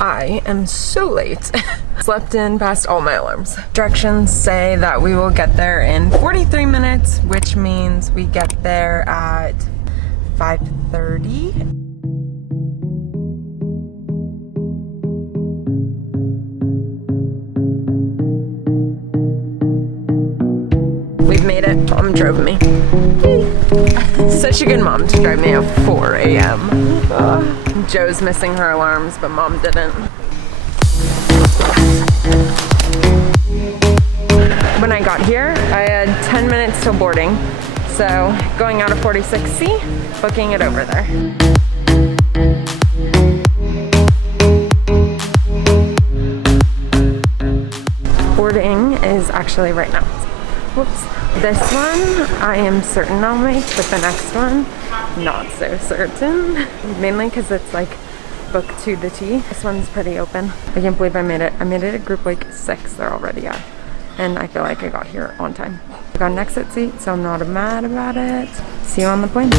I am so late. Slept in past all my alarms. Directions say that we will get there in 43 minutes, which means we get there at 5:30. We've made it. Mom drove me. Such a good mom to drive me at 4 a.m. Joe's missing her alarms, but Mom didn't. When I got here, I had 10 minutes till boarding. So going out of 46C, booking it over there. Boarding is actually right now. Whoops. This one I am certain I'll make, but the next one, not so certain. Mainly because it's like booked to the T. This one's pretty open. I can't believe I made it. I made it at group like 6 they're already at. And I feel like I got here on time. I got an exit seat, so I'm not mad about it. See you on the plane.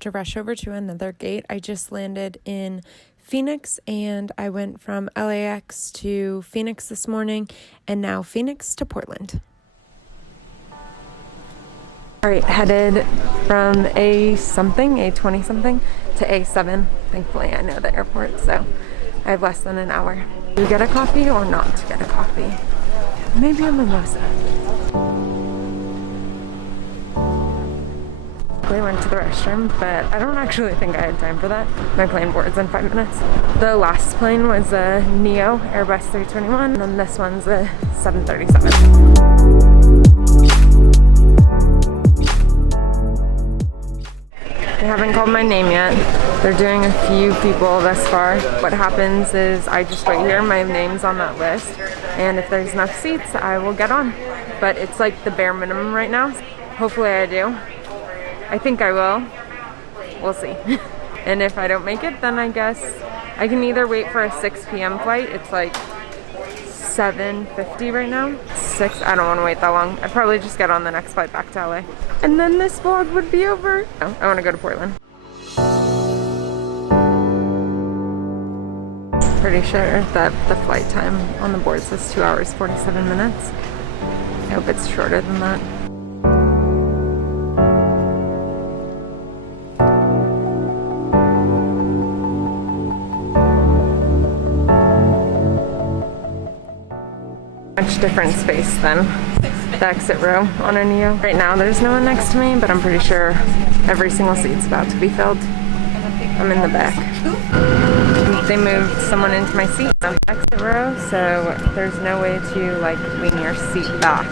To rush over to another gate. I just landed in Phoenix and I went from LAX to Phoenix this morning and now Phoenix to Portland. All right, headed from A20 something to A7. Thankfully I know the airport, so I have less than an hour. Do you get a coffee or not to get a coffee? Maybe a mimosa. I went to the restroom, but I don't actually think I had time for that. My plane boards in 5 minutes. The last plane was a Neo Airbus 321, and then this one's a 737. They haven't called my name yet. They're doing a few people thus far. What happens is I just wait here, my name's on that list, and if there's enough seats, I will get on. But it's like the bare minimum right now. Hopefully I do. I think I will. We'll see. And if I don't make it, then I guess I can either wait for a 6 p.m. flight. It's like 7:50 right now. 6, I don't want to wait that long. I'd probably just get on the next flight back to LA. And then this vlog would be over. No, I want to go to Portland. Pretty sure that the flight time on the board says 2 hours, 47 minutes. I hope it's shorter than that. Much different space than the exit row on a Neo. Right now there's no one next to me, but I'm pretty sure every single seat's about to be filled. I'm in the back. They moved someone into my seat on the exit row, so there's no way to like lean your seat back.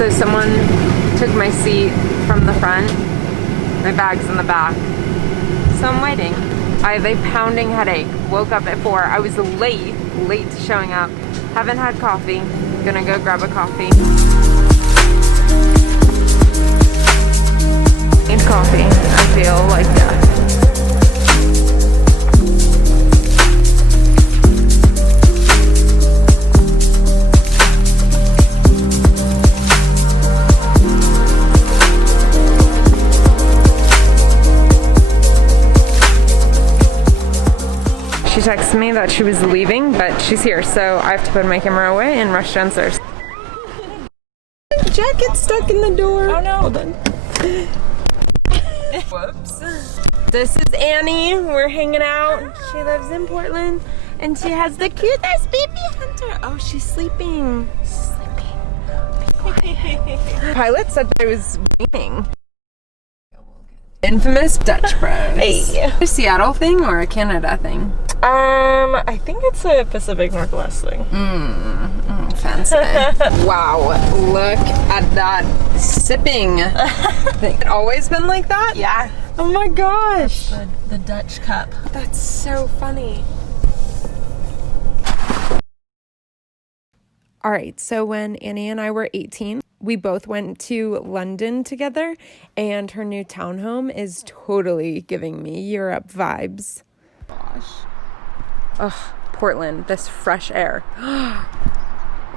So someone took my seat from the front. My bag's in the back. So I'm waiting. I have a pounding headache. Woke up at 4. I was late to showing up. Haven't had coffee. Gonna go grab a coffee. Need coffee. I feel like death. She texted me that she was leaving, but she's here, so I have to put my camera away and rush downstairs. Jacket's stuck in the door. Oh no. Hold on. Whoops. This is Annie. We're hanging out. She lives in Portland, and she has the cutest baby hunter. Oh, she's sleeping. She's sleeping. Pilot said that it was raining. Infamous Dutch Bros. Hey. A Seattle thing or a Canada thing? I think it's a Pacific Northwest thing. Fancy. Wow, look at that sipping thing. It always been like that? Yeah. Oh my gosh. That's the Dutch cup. That's so funny. All right, so when Annie and I were 18, we both went to London together, and her new townhome is totally giving me Europe vibes. Gosh. Ugh, Portland, this fresh air.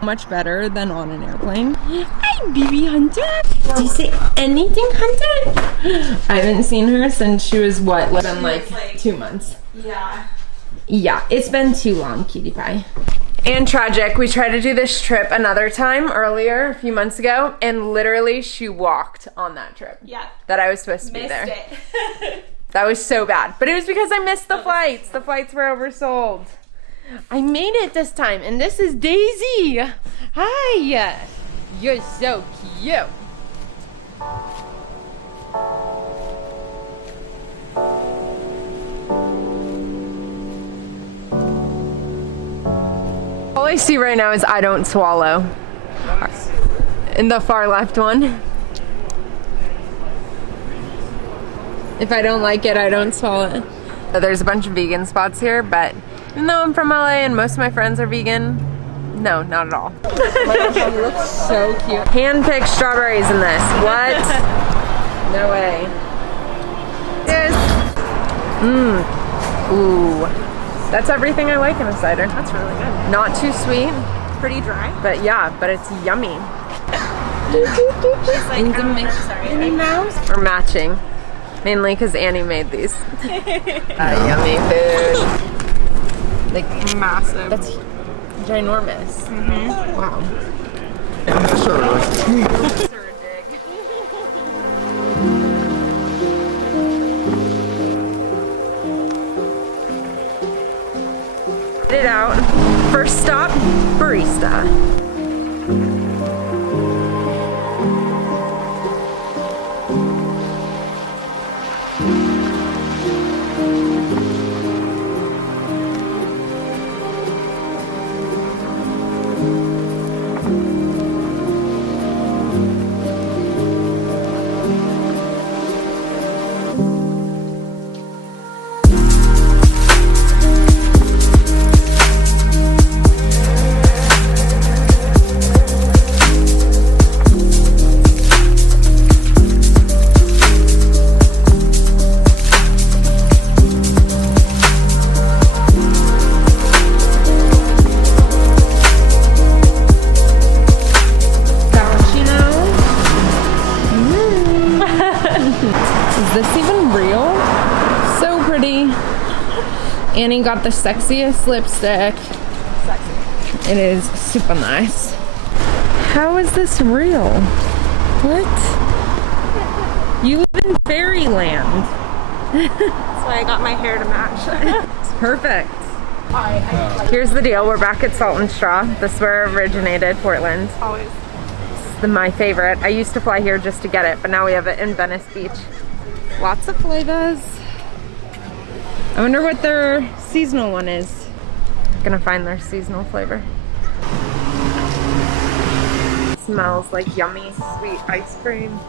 Much better than on an airplane. Hi, baby Hunter. Did you say anything, Hunter? I haven't seen her since she was what? It's been like 2 months. Yeah. Yeah, it's been too long, cutie pie. And tragic, we tried to do this trip another time earlier, a few months ago, and literally she walked on that trip. Yeah. That I was supposed to be there. Missed it. That was so bad. But it was because I missed the flights. The flights were oversold. I made it this time, and this is Daisy. Hi. You're so cute. All I see right now is I don't swallow. In the far left one. If I don't like it, I don't swallow it. There's a bunch of vegan spots here, but even though I'm from LA and most of my friends are vegan, no, not at all. Oh my gosh, she looks so cute. Hand-picked strawberries in this. What? No way. Yes. Ooh. That's everything I like in a cider. That's really good. Not too sweet. Pretty dry. But yeah, but it's yummy. She's like, Minnie Mouse? We're matching. Mainly because Annie made these. Yummy food. Like massive. That's ginormous. Wow. Get it out. First stop, barista. Annie got the sexiest lipstick. Sexy. It is super nice. How is this real? What? You live in fairyland. That's why I got my hair to match. It's perfect. Here's the deal. We're back at Salt and Straw. This is where it originated, Portland. Always. It's my favorite. I used to fly here just to get it, but now we have it in Venice Beach. Lots of flavors. I wonder what their seasonal one is. Gonna find their seasonal flavor. It smells like yummy, sweet ice cream.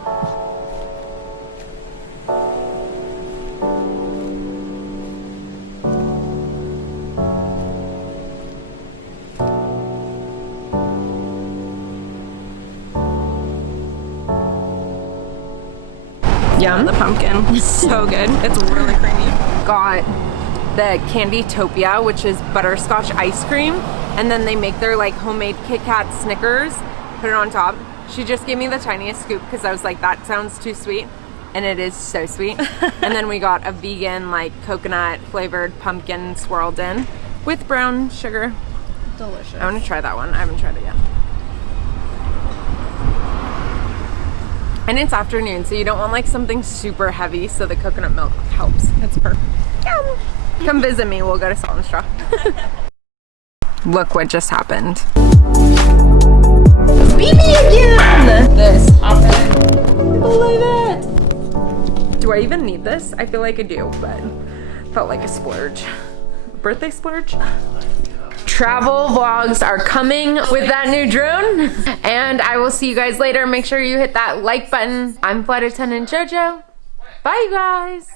Yum. The pumpkin. So good. It's really creamy. Got the Candytopia, which is butterscotch ice cream, and then they make their like homemade Kit Kat Snickers, put it on top. She just gave me the tiniest scoop because I was like, that sounds too sweet. and it is so sweet. And then we got a vegan, like coconut flavored pumpkin swirled in with brown sugar. Delicious. I want to try that one. I haven't tried it yet. And it's afternoon, so you don't want like something super heavy, so the coconut milk helps. It's perfect. Yum. Come visit me, we'll go to Salt and Straw. Look what just happened. BB again! This happened. I believe it. Do I even need this? I feel like I do, but felt like a splurge. Birthday splurge? Travel vlogs are coming with that new drone, and I will see you guys later. Make sure you hit that like button. I'm Flight Attendant JoJo. Bye, you guys.